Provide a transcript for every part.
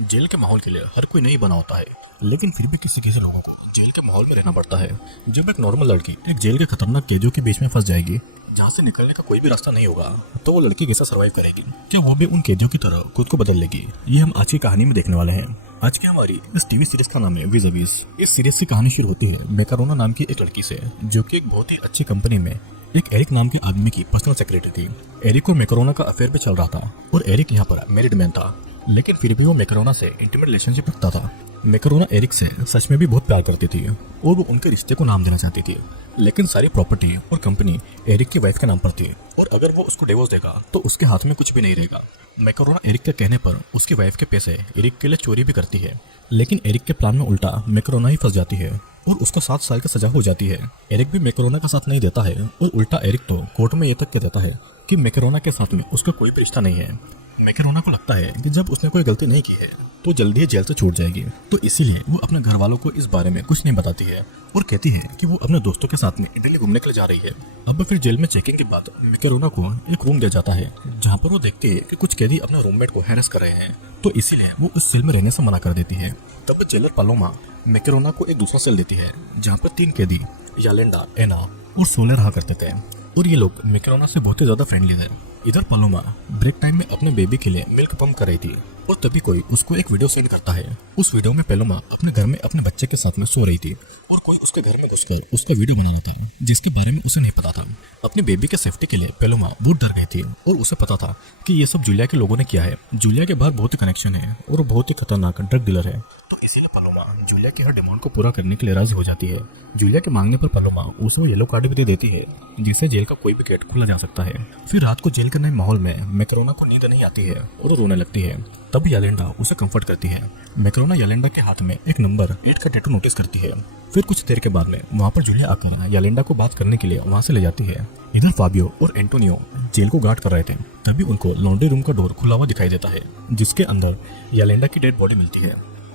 Jail के माहौल के लिए हर कोई नहीं बना होता है, लेकिन फिर भी किसी किसी लोगों को जेल के माहौल में रहना पड़ता है। जब एक नॉर्मल लड़की एक जेल के खतरनाक कैदियों के बीच में फंस जाएगी, जहाँ से निकलने का कोई भी रास्ता नहीं होगा, तो वो लड़की कैसे सर्वाइव करेगी? क्या वो भी उन कैदियों की तरह खुद को बदल लेगी? ये हम आज की कहानी में देखने वाले हैं। आज की हमारी इस टीवी सीरीज का नाम है विज़-अ-विज़। इस सीरीज की कहानी शुरू होती है मैकरोना नाम की एक लड़की से, जो कि एक बहुत ही अच्छी कंपनी में एक एरिक नाम के आदमी की पर्सनल सेक्रेटरी थी। एरिक और मैकरोना का अफेयर भी चल रहा था और एरिक यहाँ पर मैरिड मैन था, लेकिन फिर भी वो मैकरोना से इंटीमेट रिलेशनशिप रखता था। मैकरोना एरिक से सच में भी बहुत प्यार करती थी और वो उनके रिश्ते को नाम देना चाहती थी, लेकिन सारी प्रॉपर्टी और कंपनी एरिक की वाइफ के नाम पर थी और अगर वो उसको डिवोर्स देगा तो उसके हाथ में कुछ भी नहीं रहेगा। मैकरोना एरिक के कहने पर उसकी वाइफ के पैसे एरिक के लिए चोरी भी करती है, लेकिन एरिक के प्लान में उल्टा मैकरोना ही फंस जाती है और उसको 7 साल की सजा हो जाती है। एरिक भी मैकरोना का साथ नहीं देता है और उल्टा एरिक तो कोर्ट में ये तक कह देता है कि मैकरोना के साथ में उसका कोई भी रिश्ता नहीं है। मैकरोना को लगता है कि जब उसने कोई गलती नहीं की है तो जल्दी ही जेल से छूट जाएगी, तो इसीलिए वो अपने घर वालों को इस बारे में कुछ नहीं बताती है और कहती है कि वो अपने दोस्तों के साथ में इटली घूमने के लिए जा रही है। अब फिर जेल में चेकिंग के बाद मैकरोना को एक रूम दिया जाता है, जहाँ पर वो देखती है कि कुछ कैदी अपने रूममेट को हैरेस कर रहे हैं, तो इसीलिए वो उस सेल में रहने से मना कर देती है। तब जेलर पालोमा मैकरोना को एक दूसरा सेल देती है, जहाँ पर 3 कैदी यालेंडा, एना और सोले रहा करते थे और ये लोग मैकरोना से बहुत ही ज्यादा फ्रेंडली थे। इधर पालोमा ब्रेक टाइम में अपने बेबी के लिए मिल्क पंप कर रही थी और तभी कोई उसको एक वीडियो सेंड करता है। उस वीडियो में पालोमा अपने घर में अपने बच्चे के साथ में सो रही थी और कोई उसके घर में घुसकर उसका वीडियो बना रहा था, जिसके बारे में उसे नहीं पता था। अपने बेबी के सेफ्टी के लिए पालोमा बहुत डर गई थी और उसे पता था कि ये सब जूलिया के लोगों ने किया है। जूलिया के बाहर बहुत ही कनेक्शन है और वो बहुत ही खतरनाक ड्रग डीलर है, तो इसीलिए पालोमा जूलिया के हर डिमांड को पूरा करने के लिए राजी हो जाती है। जूलिया के मांगने पर पालोमा उसे वो येलो कार्ड भी दे देती है, जिससे जेल का कोई भी गेट खोला जा सकता है। फिर रात को जेल के नए माहौल में मैकरोना को नींद नहीं आती है और वो रोने लगती है। तब यालेंडा उसे कंफर्ट करती है। मैकरोना यालेंडा के हाथ में एक नंबर 8 का टैटू नोटिस करती है। फिर कुछ देर के बाद में वहाँ पर जूलिया आकर यालेंडा को बात करने के लिए वहाँ से ले जाती है। इधर फाबियो और एंटोनियो जेल को गार्ड कर रहे थे, तभी उनको लॉन्ड्री रूम का डोर खुला हुआ दिखाई देता है, जिसके अंदर यालेंडा की डेड बॉडी मिलती है।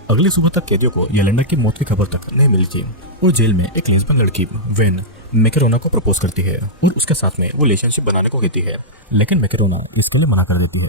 अगली सुबह तक कैदियों को यालेंडा की मौत की खबर तक नहीं मिली थी और जेल में एक लेस्बियन लड़की वेन मैकरोना को प्रपोज करती है और उसके साथ में वो रिलेशनशिप बनाने को कहती है, लेकिन मैकरोना इसके लिए मना कर देती है।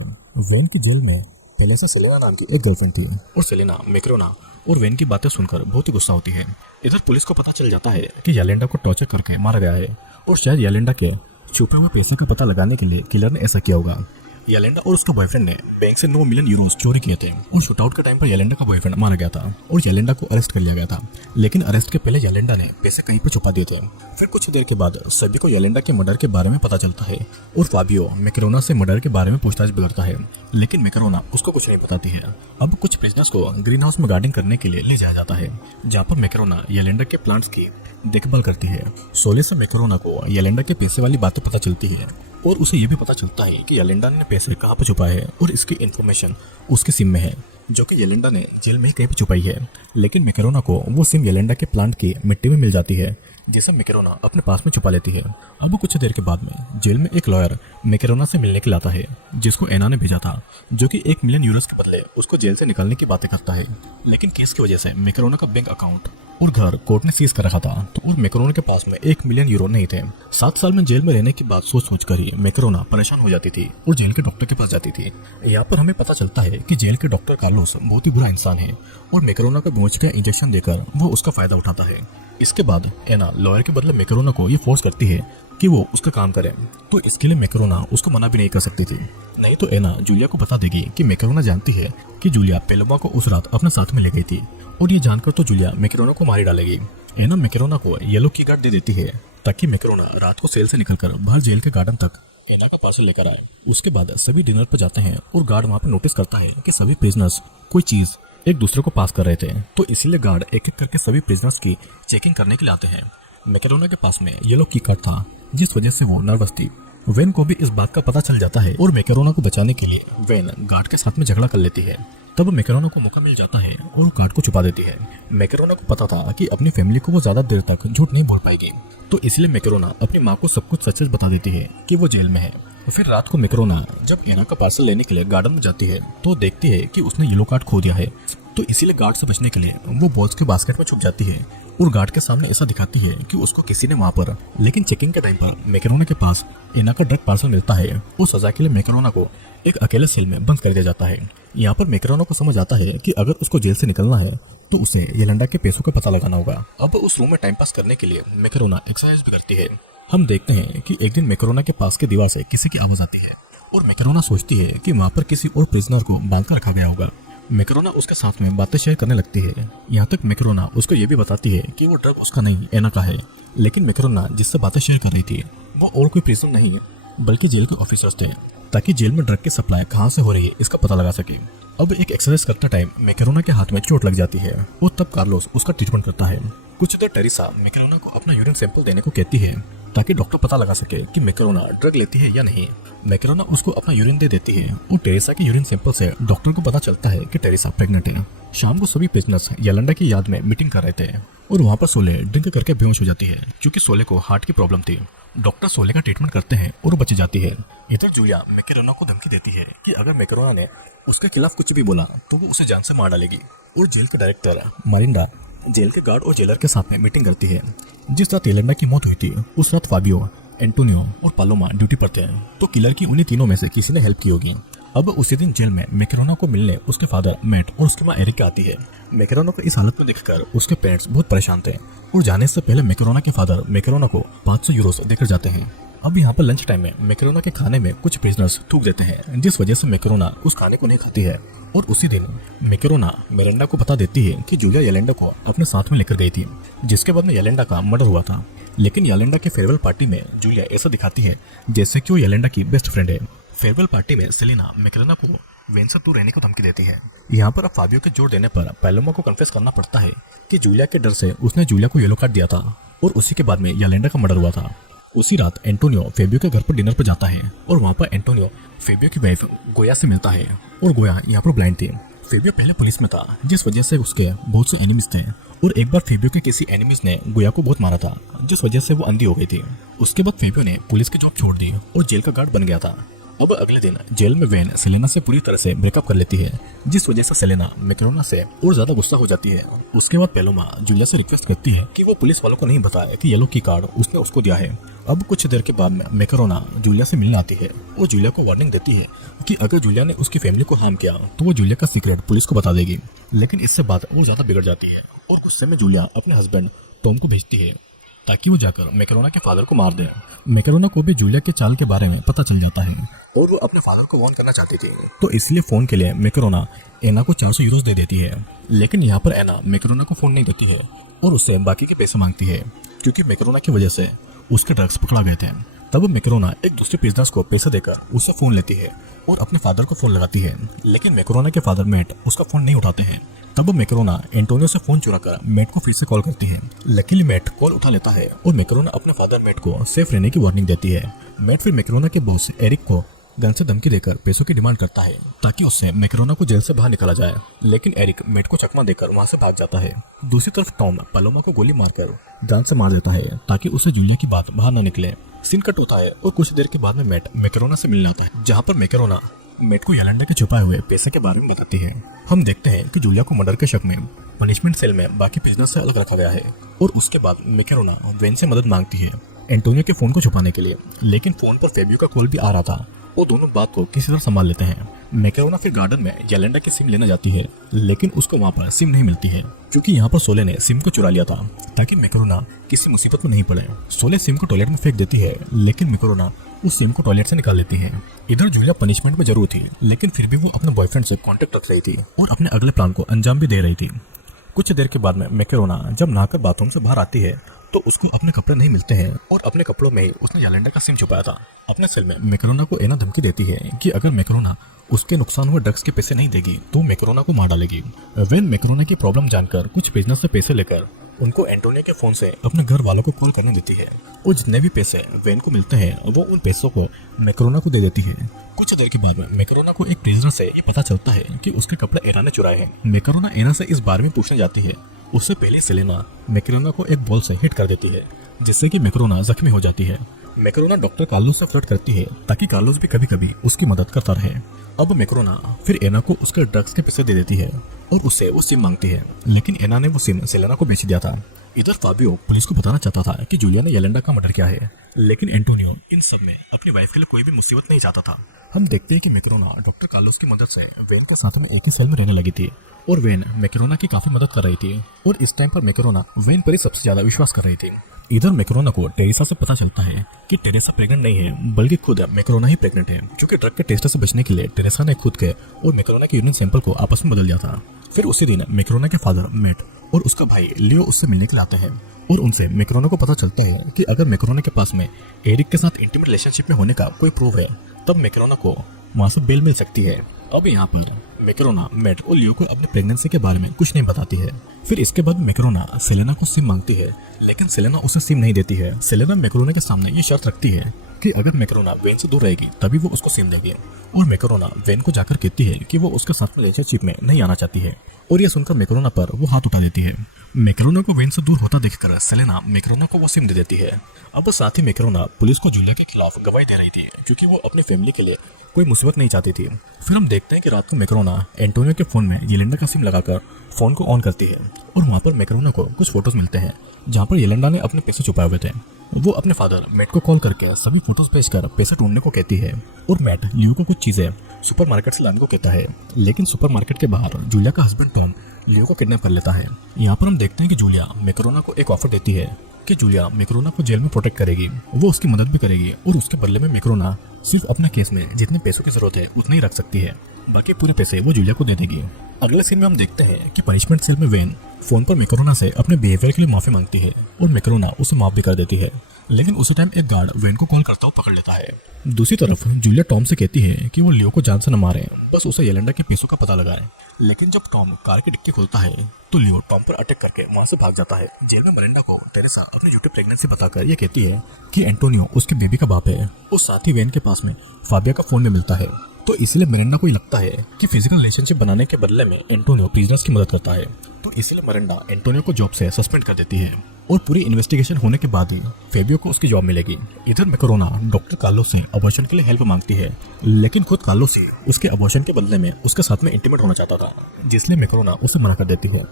वेन की जेल में पहले से सेलेना नाम की एक गर्लफ्रेंड थी और सेलेना मैकरोना और वेन की बातें सुनकर बहुत ही गुस्सा होती है। इधर पुलिस को पता चल जाता है कि यालेंडा को टॉर्चर करके मारा गया है और शायद यालेंडा के छुपे हुए पैसे का पता लगाने के लिए किलर ने ऐसा किया होगा। यालेंडा और उसका बॉयफ्रेंड ने बैंक से 9 मिलियन यूरोस चोरी किए थे और शूटआउट के टाइम पर यालेंडा का बॉयफ्रेंड मारा गया था और यालेंडा को अरेस्ट कर लिया गया था, लेकिन अरेस्ट के पहले यालेंडा ने पैसे कहीं पर छुपा दिए थे। फिर कुछ देर के बाद सभी को यालेंडा के मर्डर के बारे में पता चलता है और फाबियो मैकरोना से मर्डर के बारे में पूछताछ भी करता है, लेकिन मैकरोना उसको कुछ नहीं बताती है। अब कुछ प्रिजनर्स को ग्रीन हाउस में गार्डनिंग करने के लिए ले जाया जाता है, जहाँ पर मैकरोना यालेंडा के प्लांट्स की देखभाल करती है। सोले से मैकरोना को यालेंडा के पैसे वाली बातें पता चलती है और उसे ये भी पता चलता है कि यालेंडा ने पैसे कहाँ पर छुपाए हैं और इसकी इन्फॉर्मेशन उसके सिम में है, जो कि यालेंडा ने जेल में ही कहीं पर छुपाई है। लेकिन मैकरोना को वो सिम यालेंडा के प्लांट की मिट्टी में मिल जाती है, जिसे मैकरोना अपने पास में छुपा लेती है। अब कुछ देर के बाद में जेल में एक लॉयर मैकरोना से मिलने के लिए आता है, जिसको एना ने भेजा था, जो कि 1 मिलियन यूरोस के बदले उसको जेल से निकालने की बातें करता है। लेकिन केस की वजह से मैकरोना का बैंक अकाउंट और घर कोर्ट ने सीज कर रखा था, तो और मैकरोना के पास में 1 मिलियन यूरो नहीं थे। 7 साल में जेल में रहने की बात सोच कर ही मैकरोना परेशान हो जाती थी और जेल के डॉक्टर के पास जाती थी। यहाँ पर हमें पता चलता है कि जेल के डॉक्टर कार्लोस बहुत ही बुरा इंसान है और मैकरोना को बेहोश का इंजेक्शन देकर वो उसका फायदा उठाता है। इसके बाद एना लॉयर के बदले मैकरोना को ये फोर्स करती है कि वो उसका काम करे, तो इसके लिए मैकरोना उसको मना भी नहीं कर सकती थी, नहीं तो एना जूलिया को बता देगी कि मैकरोना जानती है कि जूलिया पेलोमा को उस रात अपने साथ में ले गई थी और ये जानकर तो जूलिया मैकरोना को मारी डालेगी। एना मैकरोना को येलो की गार्ड दे देती है ताकि मैकरोना रात को सेल से निकलकर बाहर जेल के गार्डन तक एना का पार्सल लेकर आए। उसके बाद सभी डिनर पर जाते हैं और गार्ड वहाँ पर नोटिस करता है कि सभी प्रिजनर्स कोई चीज एक दूसरे को पास कर रहे थे, तो इसीलिए गार्ड एक एक करके सभी प्रिजनर्स की चेकिंग करने के लिए आते हैं। मैकरोना के पास में येलो की कार्ड था, जिस वजह से वो नर्वस थी। वेन को भी इस बात का पता चल जाता है और मैकरोना को बचाने के लिए वेन गार्ड के साथ में झगड़ा कर लेती है। तब मैकरोना को मौका मिल जाता है और वो गार्ड को छुपा देती है। मैकरोना को पता था कि अपनी फैमिली को वो ज्यादा देर तक झूठ नहीं बोल पाएगी, तो इसलिए मैकरोना अपनी माँ को सब कुछ सच बता देती है कि वो जेल में है। फिर रात को मैकरोना जब एना का पार्सल लेने के लिए गार्डन में जाती है तो देखती है कि उसने येलो कार्ड खो दिया है तो इसीलिए गार्ड से बचने के लिए वो बॉल्स के बास्केट में छुप जाती है और गार्ड के सामने ऐसा दिखाती है कि उसको किसी ने वहां पर। लेकिन चेकिंग के टाइम पर मैकरोना के पास एना का ड्रग पार्सल मिलता है। उस सजा के लिए मैकरोना को एक अकेले सेल में बंद कर दिया जाता है। यहाँ पर मैकरोना को समझ आता है कि अगर उसको जेल से निकलना है तो उसे येलेंडा के पैसों का पता लगाना होगा। अब उस रूम में टाइम पास करने के लिए मैकरोना एक्सरसाइज भी करती है। हम देखते हैं कि एक दिन मैकरोना के पास की दीवार से किसी की आवाज आती है और मैकरोना सोचती है कि वहाँ पर किसी और प्रिजनर को बांध कर रखा गया होगा। मैकरोना उसके साथ में बातें शेयर करने लगती है। यहाँ तक मैकरोना उसको ये भी बताती है कि वो ड्रग उसका नहीं एना का है। लेकिन मैकरोना जिससे बातें शेयर कर रही थी वो और कोई प्रिजनर नहीं है बल्कि जेल के ऑफिसर्स थे, ताकि जेल में ड्रग की सप्लाई कहाँ से हो रही है इसका पता लगा सके। अब एक एक्सरसाइज करते टाइम मैकरोना के हाथ में चोट लग जाती है और तब कार्लोस उसका ट्रीटमेंट करता है। कुछ देर टेरेसा मैकरोना को अपना यूरिन सैंपल देने को कहती है ताकि डॉक्टर पता लगा सके कि मैकरोना ड्रग लेती है या नहीं। मैकरोना उसको अपना यूरिन दे देती है और टेरेसा के यूरिन सैंपल से डॉक्टर को पता चलता है कि टेरेसा प्रेग्नेंट है। शाम को सभी प्रिजनर्स येलेंडा की याद में मीटिंग कर रहे थे और वहाँ पर सोले ड्रिंक करके बेहोश हो जाती है क्योंकि सोले को हार्ट की प्रॉब्लम थी। डॉक्टर सोले का ट्रीटमेंट करते हैं और वो बच जाती है। इधर जूलिया मैकरोना को धमकी देती है कि अगर मैकरोना ने उसके खिलाफ कुछ भी बोला तो वो उसे जान से मार डालेगी। और जेल के डायरेक्टर मारिंडा जेल के गार्ड और जेलर के साथ में मीटिंग करती है। जिस रात येलेंडा की मौत हुई थी उस रात फाबियो, एंटोनियो और पालोमा ड्यूटी पर थे, तो किलर की उन्हीं तीनों में से किसी ने हेल्प की होगी। अब उसी दिन जेल में मैकरोना को मिलने उसके फादर मैट और उसकी माँ एरिका आती है। मैकरोना को इस हालत में देखकर उसके पेरेंट्स बहुत परेशान थे और जाने से पहले मैकरोना के फादर मैकरोना को 500 यूरोस देकर जाते हैं। अब यहाँ पर लंच टाइम में मैकरोना के खाने में कुछ प्रिजनर्स थूक देते हैं, जिस वजह से मैकरोना उस खाने को नहीं खाती है। और उसी दिन मैकरोना मिरांडा को बता देती है कि जूलिया येलेंडा को अपने साथ में लेकर गई थी, जिसके बाद में येलेंडा का मर्डर हुआ था। लेकिन येलेंडा के फेयरवेल पार्टी में जूलिया ऐसा दिखाती है जैसे कि वो येलेंडा की बेस्ट फ्रेंड है। फेयरवेल पार्टी में सेलिना मैकरोना को वेन से दूर रहने को धमकी देती है। यहाँ पर अब फाबियो के जोर देने पर पैलोमा को कन्फेस करना पड़ता है कि जूलिया के डर से उसने जूलिया को येलो कार्ड दिया था और उसी के बाद में येलेंडा का मर्डर हुआ था। उसी रात एंटोनियो फेबियो के घर पर डिनर पर जाता है और वहाँ पर एंटोनियो फेबियो की वाइफ गोया से मिलता है और गोया यहाँ पर ब्लाइंड थी। फेबियो पहले पुलिस में था, जिस वजह से उसके बहुत से एनिमीज थे और एक बार फेबियो के किसी एनिमीज ने गोया को बहुत मारा था, जिस वजह से वो अंधी हो गई थी। उसके बाद फेबियो ने पुलिस की जॉब छोड़ दी और जेल का गार्ड बन गया था। अब अगले दिन जेल में वेन सेलेना से पूरी तरह से ब्रेकअप कर लेती है, जिस वजह से सेलेना मैकरोना से और ज्यादा गुस्सा हो जाती है। उसके बाद पैलोमा जूलिया से रिक्वेस्ट करती है कि वो पुलिस वालों को नहीं बताए कि येलो की कार्ड उसने उसको दिया है। अब कुछ देर के बाद में मैकरोना जूलिया से मिलने आती है और जूलिया को वार्निंग देती है कि अगर जूलिया ने उसकी फैमिली को हार्म किया तो वो जूलिया का सीक्रेट पुलिस को बता देगी। लेकिन इससे बात वो ज्यादा बिगड़ जाती है और गुस्से में जूलिया अपने हस्बैंड टॉम को भेजती है ताकि वो जाकर मैकरोना के फादर को मार दे। मैकरोना को भी जूलिया के चाल के बारे में पता चल जाता है और वो अपने फादर को वार्न करना चाहती थी, तो इसलिए फोन के लिए मैकरोना एना को 400 यूरोस दे देती है। लेकिन यहाँ पर एना मैकरोना को फोन नहीं देती है और उससे बाकी के पैसे मांगती है क्योंकि मैकरोना की वजह से उसके ड्रग्स पकड़ा गए थे। तब मैकरोना एक दूसरे प्रिजनर्स को पैसे देकर उससे फोन लेती है और अपने फादर को फोन लगाती है। लेकिन मैकरोना के फादर मैट उसका फोन नहीं उठाते हैं। तब मैकरोना एंटोनियो से फोन चुराकर मैट को फिर से कॉल करती है। लेकिन मैट कॉल उठा लेता है और मैकरोना अपने फादर मैट को सेफ रहने की वार्निंग देती है। मैट फिर मैकरोना के बॉस एरिक को गन से धमकी देकर पैसों की डिमांड करता है ताकि उससे मैकरोना को जेल से बाहर निकाला जाए। लेकिन एरिक मैट को चकमा देकर वहां से भाग जाता है। दूसरी तरफ टॉम पालोमा को गोली मारकर जान से मार देता है ताकि उसे जूलिया की बात बाहर न निकले। सीन कट होता है और कुछ देर के बाद में मैट मैकरोना से मिलने आता है, जहाँ पर मैकरोना मैट को येलेंडा के छुपाए हुए पैसे के बारे में बताती है। हम देखते हैं कि जूलिया को मर्डर के शक में पनिशमेंट सेल में बाकी प्रिजनर्स से अलग रखा गया है और उसके बाद मैकरोना वेन से मदद मांगती है एंटोनियो के फोन को छुपाने के लिए। लेकिन फोन पर फेबियो का कॉल भी आ रहा था। वो दोनों बात को किसी तरह संभाल लेते हैं। मैकरोना फिर गार्डन में येलेंडा की सिम लेने जाती है, लेकिन उसको वहाँ पर सिम नहीं मिलती है क्योंकि यहाँ पर सोले ने सिम को चुरा लिया था ताकि मैकरोना किसी मुसीबत में नहीं पड़े। सोले सिम को टॉयलेट में फेंक देती है, लेकिन मैकरोना उस सिम को टॉयलेट से निकाल लेती है। इधर जूलिया पनिशमेंट में जरूर थी, लेकिन फिर भी वो अपने बॉयफ्रेंड से कांटेक्ट रख रही थी और अपने अगले प्लान को अंजाम भी दे रही थी। कुछ देर के बाद में मैकरोना जब नहाकर बाथरूम से बाहर आती है तो उसको अपने कपड़े नहीं मिलते हैं और अपने कपड़ों में ही उसने येलेंडा का सिम छुपाया था। अपने सेल में मैकरोना को एना धमकी देती है कि अगर मैकरोना उसके नुकसान हुए ड्रग्स के पैसे नहीं देगी तो मैकरोना को मार डालेगी। वेन मैकरोना की प्रॉब्लम जानकर कुछ बिजनेस से पैसे लेकर उनको एंटोनियो के फोन से अपने घर वालों को कॉल करने देती है और जितने भी पैसे वेन को मिलते हैं वो उन पैसों को मैकरोना को दे देती है। कुछ देर के बाद में मैकरोना को एक प्रिजनर से ये पता चलता है कि उसके कपड़े एना ने चुराए हैं। मैकरोना एना से इस बारे में पूछने जाती है। उससे पहले सेलेना मैकरोना को एक बॉल से हिट कर देती है, जिससे कि मैकरोना जख्मी हो जाती है। मैकरोना डॉक्टर कार्लोस से फ्लर्ट करती है ताकि कार्लोस भी कभी कभी उसकी मदद करता रहे। अब मैकरोना फिर एना को उसके ड्रग्स के पैसे दे देती है और उससे वो सिम मांगती है, लेकिन एना ने वो सिम सेलेना को बेच दिया था। इधर फाबियो पुलिस को बताना चाहता था कि जूलिया ने येलेंडा का मर्डर किया है, लेकिन एंटोनियो इन सब में अपनी वाइफ के लिए कोई भी मुसीबत नहीं चाहता था। हम देखते हैं कि मैकरोना डॉक्टर कार्लोस की मदद से वेन के साथ में एक ही सेल में रहने लगी थी और वेन मैकरोना की काफी मदद कर रही थी और इस टाइम पर मैकरोना वेन पर ही सबसे ज्यादा विश्वास कर रही थी। इधर मैकरोना को टेरेसा से पता चलता है कि टेरेसा प्रेग्नेंट नहीं है, बल्कि खुद मैकरोना ही प्रेग्नेंट है, क्योंकि ड्रग के टेस्ट से बचने के लिए टेरेसा ने खुद के और मैकरोना के यूरिन सैंपल को आपस में बदल दिया था। फिर उसी दिन मैकरोना के फादर मैट और उसका भाई लियो उससे मिलने के लिए आते हैं और उनसे मैकरोना को पता चलता है कि अगर मैकरोना के पास में एरिक के साथ इंटीमेट रिलेशनशिप में होने का कोई प्रूफ है, तब मैकरोना को वहां से बेल मिल सकती है। अब यहाँ पर मैकरोना मैट और लियो को अपने प्रेगनेंसी के बारे में कुछ नहीं बताती है। फिर इसके बाद मैकरोना सेलेना को सिम मांगती है, लेकिन सेलेना उसे सिम नहीं देती है। सेलेना मैकरोना के सामने ये शर्त रखती है कि अगर मैकरोना वेन से दूर रहेगी तभी वो उसको सिम देगी, और मैकरोना वेन को जाकर कहती है कि वो उसके साथ में रिलेशनशिप में नहीं आना चाहती है, और यह सुनकर मैकरोना पर वो हाथ उठा देती है। मैकरोना को वेन से दूर होता देखकर सेलेना मैकरोना को वो सिम दे देती है। अब साथ ही मैकरोना पुलिस को जूलिया के खिलाफ गवाही दे रही थी, क्योंकि वो अपनी फैमिली के लिए कोई मुसीबत नहीं चाहती थी। फिर हम देखते हैं कि रात को मैकरोना एंटोनियो के फोन में येलेंडा का सिम लगाकर फोन को ऑन करती है और वहाँ पर मैकरोना को कुछ फोटोज मिलते हैं जहाँ पर येलेंडा ने अपने पैसे छुपाए हुए थे। वो अपने फादर मैट को कॉल करके सभी फोटोज भेजकर पैसे ढूंढने को कहती है और मैट लियो को कुछ चीजें सुपरमार्केट से लाने को कहता है, लेकिन सुपरमार्केट के बाहर जूलिया का हस्बैंड टॉम लियो को किडनैप कर लेता है। यहाँ पर हम देखते हैं कि जूलिया मैकरोना को एक ऑफर देती है कि जूलिया मैकरोना को जेल में प्रोटेक्ट करेगी, वो उसकी मदद भी करेगी और उसके बदले में मैकरोना सिर्फ अपने केस में जितने पैसों की जरूरत है उतने ही रख सकती है, बाकी पूरे पैसे वो जूलिया को दे देगी। अगले सीन में हम देखते हैं कि पनिशमेंट सेल में वेन फोन पर मैकरोना से अपने बिहेवियर के लिए माफी मांगती है और मैकरोना उसे माफ भी कर देती है, लेकिन उसी टाइम एक गार्ड वेन को कॉल करता हुआ पकड़ लेता है। दूसरी तरफ जूलिया टॉम से कहती है कि वो लियो को जान से न मारे, बस उसे येलेंडा के पैसों का पता लगाए। लेकिन जब टॉम कार की डिक्की खोलता है तो लियो टॉम पर अटैक करके वहां से भाग जाता है। जेल में मरिंडा को टेरेसा अपनी झूठी प्रेगनेंसी बताकर ये कहती है कि एंटोनियो उसके बेबी का बाप है, और साथ ही वेन के पास में फाबिया का फोन भी मिलता है। तो इसलिए मिरांडा को लगता है कि फिजिकल रिलेशनशिप बनाने के बदले में एंटोनियो प्रिजनर्स की मदद करता है, तो इसलिए मिरांडा एंटोनियो को जॉब से सस्पेंड कर देती है और पूरी इन्वेस्टिगेशन होने के बाद ही फेबियो को उसकी जॉब मिलेगी। इधर मैकरोना डॉक्टर कार्लोस से अबॉर्शन के लिए हेल्प मांगती है, लेकिन खुद कार्लोस ही उसके अबॉर्शन के बदले में उसके साथ में इंटीमेट होना चाहता था, जिसलिए मैकरोना उसे मना कर देती है।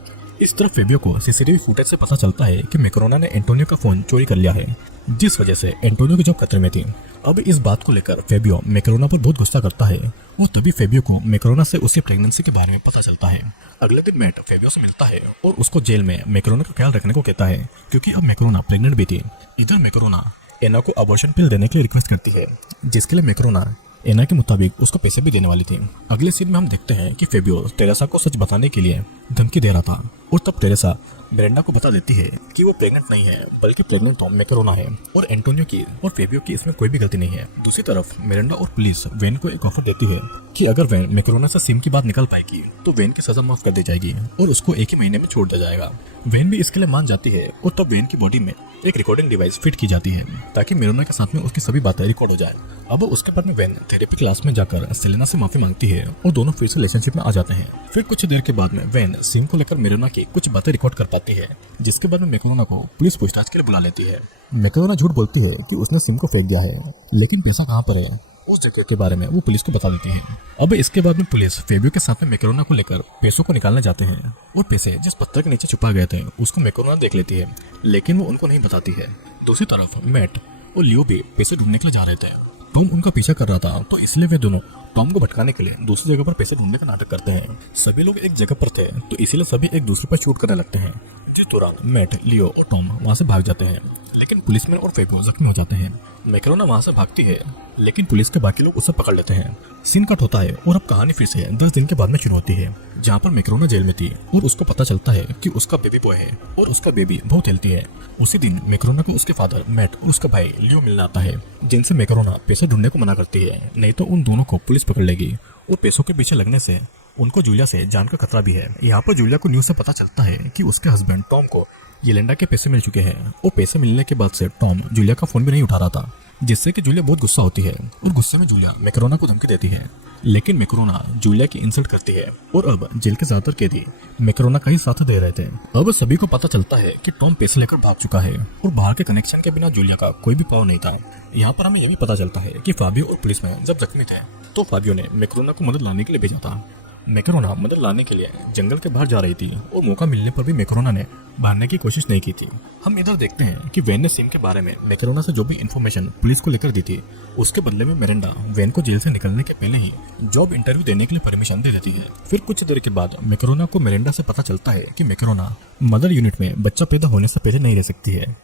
इस तरफ फेबियो को सीसीटीवी फुटेज से पता चलता है कि मैकरोना ने एंटोनियो का फोन चोरी कर लिया है, जिस वजह से एंटोनियो की जॉब खतरे में थी। अब इस बात को लेकर फेबियो मैकरोना पर बहुत गुस्सा करता है और तभी फेबियो को मैकरोना से उसकी प्रेगनेंसी के बारे में पता चलता है। अगले दिन मैट फेबियो से मिलता है और उसको जेल में मैकरोना का ख्याल रखने को कहता है, क्योंकि अब मैकरोना प्रेग्नेंट भी थी। इधर मैकरोना एना को अबॉर्शन पिल देने के लिए रिक्वेस्ट करती है, जिसके लिए मैकरोना एना के मुताबिक उसको पैसे भी देने वाली थी। अगले सीन में हम देखते हैं कि फेबियो टेरेसा को सच बताने के लिए धमकी दे रहा था, और तब टेरेसा मिरांडा को बता देती है कि वो प्रेग्नेंट नहीं है, बल्कि प्रेग्नेंट तो मैकरोना है और एंटोनियो की और फेबियो की इसमें कोई भी गलती नहीं है। दूसरी तरफ मिरांडा और पुलिस वेन को एक ऑफर देती है कि अगर वेन मैकरोना से सिम की बात निकल पाएगी तो वेन की सजा माफ कर दी जाएगी और उसको एक ही महीने में छोड़ दिया जाएगा। वेन भी इसके लिए मान जाती है और तब वेन की बॉडी में एक रिकॉर्डिंग डिवाइस फिट की जाती है ताकि मिरांडा के साथ में उसकी सभी बातें रिकॉर्ड हो जाए। अब उसके बाद में वेन थेरेपी क्लास में जाकर सेलेना से माफी मांगती है और दोनों फिर से रिलेशनशिप में आ जाते हैं। फिर कुछ देर के बाद में वेन सिम को लेकर मिरांडा की कुछ बातें रिकॉर्ड कर पाती है, जिसके बाद में मैकरोना को पुलिस पूछताछ के लिए बुला लेती है। मैकरोना झूठ बोलती है कि उसने सिम को फेंक दिया है, लेकिन पैसा कहाँ पर है उस जगह के बारे में वो पुलिस को बता देते हैं। अब इसके बाद में पुलिस फेबियो के साथ में मैकरोना को लेकर पैसों को निकालने जाते हैं और पैसे जिस पत्थर के नीचे छुपा गए थे उसको मैकरोना देख लेती है, लेकिन वो उनको नहीं बताती है। दूसरी तरफ मैट और लियो भी पैसे ढूंढने के लिए जा रहे थे। टॉम उनका पीछा कर रहा था, तो इसलिए वे दोनों टॉम को भटकाने के लिए दूसरी जगह पर पैसे ढूंढने का नाटक करते हैं। सभी लोग एक जगह पर थे, तो इसीलिए सभी एक दूसरे पर शूट करने लगते हैं, जिस दौरान मैट, लियो और टॉम वहां से भाग जाते हैं, लेकिन पुलिसमैन और फेबियो जख्मी हो जाते हैं। मैकरोना वहां से भागती है, लेकिन पुलिस के बाकी लोग उसे पकड़ लेते हैं। सीन कट होता है और अब कहानी फिर से 10 दिन के बाद में शुरू होती है, जहाँ पर मैकरोना जेल में थी और उसको पता चलता है कि उसका बेबी बॉय है और उसका बेबी बहुत हेल्थी है। उसी दिन मैकरोना को उसके फादर मैट और उसका भाई लियो मिलने आता है, जिनसे मैकरोना पैसे ढूंढने को मना करती है, नहीं तो उन दोनों को पुलिस पकड़ लेगी और पैसों के पीछे लगने से उनको जूलिया से जान का खतरा भी है। यहाँ पर जूलिया को न्यूज से पता चलता है कि उसके हस्बैंड टॉम को येलेंडा के पैसे मिल चुके हैं और पैसे मिलने के बाद से टॉम जूलिया का फोन भी नहीं उठा रहा था, जिससे कि जूलिया बहुत गुस्सा होती है और गुस्से में जूलिया मैकरोना को धमकी देती है, लेकिन मैकरोना जूलिया की इंसल्ट करती है और अब जेल के ज्यादातर कैदी मैकरोना का ही साथ दे रहे थे। अब सभी को पता चलता है कि टॉम पैसे लेकर भाग चुका है और बाहर के कनेक्शन के बिना जूलिया का कोई भी पाव नहीं था। यहाँ पर हमें यह भी पता चलता है कि फाबियो और पुलिस में जब जख्मी थे तो फाबियो ने मैकरोना को मदद लाने के लिए भेजा था। मैकरोना मदद लाने के लिए जंगल के बाहर जा रही थी और मौका मिलने पर भी मैकरोना ने भागने की कोशिश नहीं की थी। हम इधर देखते हैं कि वैन ने सिम के बारे में मैकरोना से जो भी इन्फॉर्मेशन पुलिस को लेकर दी थी, उसके बदले में मिरांडा वैन को जेल से निकलने के पहले ही जॉब इंटरव्यू देने के लिए परमिशन दे देती है। फिर कुछ देर के बाद मैकरोना को मिरांडा से पता चलता है कि मैकरोना मदर यूनिट में बच्चा पैदा होने से पहले नहीं रह सकती है।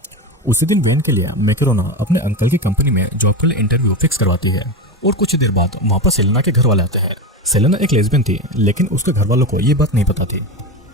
उसी दिन वैन के लिए मैकरोना अपने अंकल की कंपनी में जॉब के लिए इंटरव्यू फिक्स करवाती है और कुछ देर बाद वहाँ पर सेलेना के घर वाले आते हैं। सेलेना एक लेस्बियन थी, लेकिन उसके घर वालों को ये बात नहीं पता थी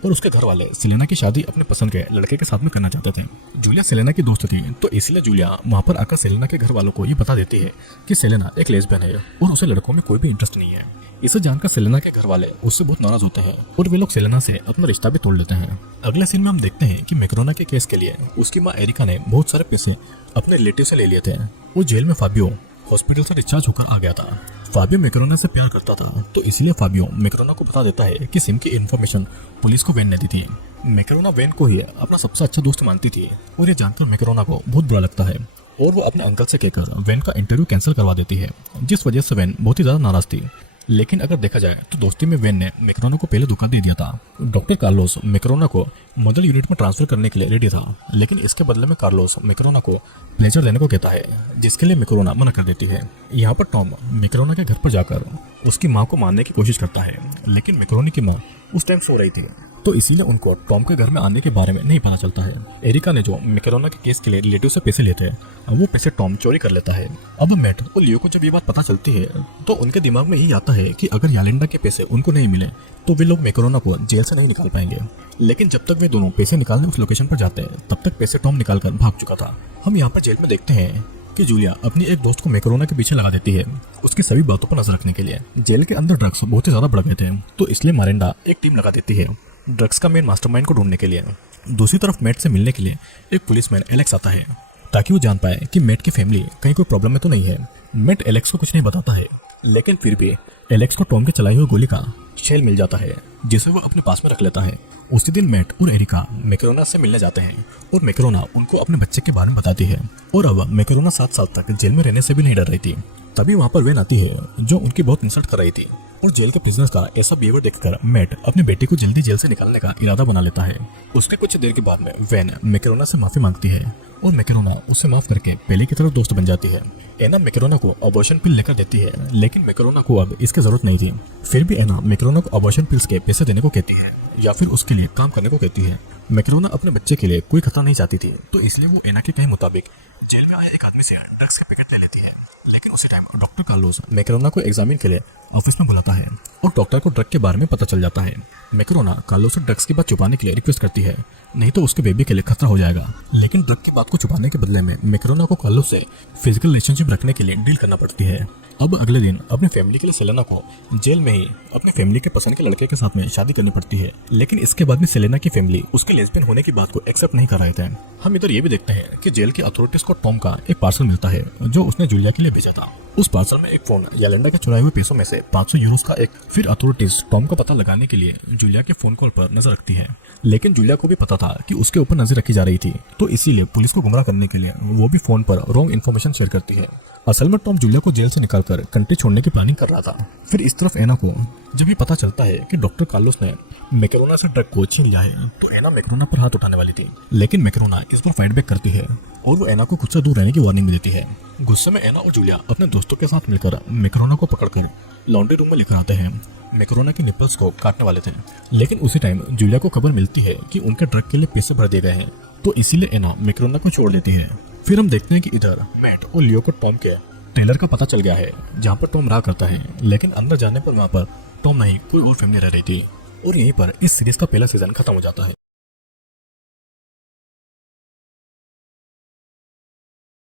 और उसके घर वाले सेलेना की शादी अपने पसंद के लड़के के साथ में करना चाहते थे। जूलिया सेलेना की दोस्त थी, तो इसलिए जूलिया वहाँ पर आकर सेलेना के घर वालों को ये बता देती है कि सेलेना एक लेस्बियन है और उसे लड़कों में कोई भी इंटरेस्ट नहीं है। इसे जानकर सेलेना के घर वाले उससे बहुत नाराज होते हैं और वे लोग सेलेना से अपना रिश्ता भी तोड़ लेते हैं। अगले सीन में हम देखते हैं कि मैकरोना के केस के लिए उसकी माँ एरिका ने बहुत सारे पैसे अपने रिलेटिव से ले लिए थे। वो जेल में फाबियो हॉस्पिटल से डिस्चार्ज होकर आ गया था। फाबियो मैकरोना से प्यार करता था, तो इसलिए फाबियो मैकरोना को बता देता है कि सिम की इन्फॉर्मेशन पुलिस को वैन ने दी थी। मैकरोना वैन को ही अपना सबसे अच्छा दोस्त मानती थी और ये जानकर मैकरोना को बहुत बुरा लगता है और वो अपने अंकल से कहकर वैन का इंटरव्यू कैंसिल करवा देती है, जिस वजह से वैन बहुत ही ज्यादा नाराज थी। लेकिन अगर देखा जाए तो दोस्ती में वैन ने मैकरोना को पहले धोखा दे दिया था। डॉक्टर कार्लोस मैकरोना को मदर यूनिट में ट्रांसफर करने के लिए रेडी था, लेकिन इसके बदले में कार्लोस मैकरोना को प्लेजर देने को कहता है, जिसके लिए मैकरोना मना कर देती है। यहाँ पर टॉम मैकरोना के घर पर जाकर उसकी माँ को मारने की कोशिश करता है, लेकिन मैकरोनी की माँ उस टाइम सो रही थी, तो इसीलिए उनको टॉम के घर में आने के बारे में नहीं पता चलता है। एरिका ने जो मैकरोना के केस के लिए रिलेटिव से पैसे लिए थे, वो पैसे टॉम चोरी कर लेता है। अब मैट और लियो को जब ये बात पता चलती है, तो उनके दिमाग में यही आता है कि अगर यालिंडा के पैसे उनको नहीं मिले तो वे लोग मैकरोना को जेल से नहीं निकाल पाएंगे। लेकिन जब तक वे दोनों पैसे निकालने उस लोकेशन पर जाते हैं, तब तक पैसे टॉम निकाल कर भाग चुका था। हम यहाँ पर जेल में देखते हैं कि जूलिया अपनी एक दोस्त को मैकरोना के पीछे लगा देती है उसकी सभी बातों पर नजर रखने के लिए। जेल के अंदर ड्रग्स बहुत ही ज्यादा बढ़ गए थे, तो इसलिए मिरांडा एक टीम लगा देती है ड्रग्स का मेन मास्टरमाइंड को ढूंढने के लिए। दूसरी तरफ मैट से मिलने के लिए एक पुलिसमैन एलेक्स आता है, ताकि वो जान पाए कि मैट की फैमिली कहीं कोई प्रॉब्लम में तो नहीं है। मैट एलेक्स को कुछ नहीं बताता है, लेकिन फिर भी एलेक्स को टॉम के चलाई हुई गोली का शेल मिल जाता है, जिसे वो अपने पास में रख लेता है। उसी दिन मैट और एरिका मैकरोना से मिलने जाते हैं और मैकरोना उनको अपने बच्चे के बारे में बताती है। और अब मैकरोना 7 साल तक जेल में रहने से भी नहीं डर रही थी। तभी वहाँ पर वैन आती है जो उनकी बहुत इंसल्ट कर रही थी, और जेल के प्रिजनर्स का ऐसा बिहेवियर देखकर मैट अपनी बेटी को जल्दी जेल से निकालने का इरादा बना लेता है। उसके कुछ देर के बाद में वैन मैकरोना से माफी मांगती है और मैकरोना उसे माफ करके पहले की तरफ दोस्त बन जाती है। एना मैकरोना को अबॉर्शन पिल लेकर देती है, लेकिन मैकरोना को अब इसकी जरूरत नहीं थी। फिर भी एना मैकरोना को अबॉर्शन पिल्स के पैसे देने को कहती है या फिर उसके लिए काम करने को कहती है। मैकरोना अपने बच्चे के लिए कोई खतरा नहीं चाहती थी, तो इसलिए वो एना के कहे मुताबिक जेल में आए एक आदमी से ड्रग्स के पैकेट ले लेती है। लेकिन उसी टाइम डॉक्टर कार्लोस मैकरोना को एग्जामिन के लिए ऑफिस में बुलाता है और डॉक्टर को ड्रग के बारे में पता चल जाता है। मैकरोना कार्लोस से ड्रग्स की बात छुपाने के लिए रिक्वेस्ट करती है, नहीं तो उसके बेबी के लिए खतरा हो जाएगा। लेकिन ड्रग की बात को छुपाने के बदले में मैकरोना को कार्लोस से फिजिकल रिलेशनशिप रखने के लिए डील करना पड़ती है। अब अगले दिन अपने फैमिली के लिए सेलेना को जेल में ही अपनी फैमिली के पसंद के लड़के के साथ में शादी करनी पड़ती है। लेकिन इसके बाद भी सेलेना की फैमिली उसके लेस्बियन होने की बात को एक्सेप्ट नहीं कर रहे थे। हम इधर ये भी देखते हैं कि जेल की अथॉरिटीज को टॉम का एक पार्सल मिलता है जो उसने जूलिया के लिए भेजा था। उस पार्सल में एक फोन यालेंडा के चुराए हुए पैसों में से 500 यूरोस का एक। फिर अथॉरिटीज टॉम का पता लगाने के लिए जूलिया के फोन कॉल पर नजर रखती है, लेकिन जूलिया को भी पता था कि उसके ऊपर नजर रखी जा रही थी, तो इसीलिए पुलिस को गुमराह करने के लिए वो भी फोन पर रॉन्ग इन्फॉर्मेशन शेयर करती है। असल में टॉम जूलिया को जेल से निकालकर कंट्री छोड़ने की प्लानिंग कर रहा था। फिर इस तरफ एना को जब ये पता चलता है कि डॉक्टर कार्लोस ने मैकरोना से ड्रग को छीन लिया है, तो एना मैकरोना पर हाथ उठाने वाली थी, लेकिन मैकरोना इस पर फाइट बैक करती है और वो एना को खुद से दूर रहने की वार्निंग भी देती है। गुस्से में एना और जूलिया अपने दोस्तों के साथ मिलकर मैकरोना को पकड़कर लॉन्ड्री रूम में लेकर आते हैं। मैकरोना की निपल्स को काटने वाले थे, लेकिन उसी टाइम जूलिया को खबर मिलती है कि उनके ड्रग के लिए पैसे भर दिए गए हैं, तो इसीलिए एना मैकरोना को छोड़ देती है। फिर हम देखते हैं कि इधर मैट और लियो को टॉम के ट्रेलर का पता चल गया है, जहाँ पर टॉम रहा करता है, लेकिन अंदर जाने पर वहाँ पर टॉम नहीं कोई और फैमिली रह रही थी। और यहीं पर इस सीरीज का पहला सीजन खत्म हो जाता है।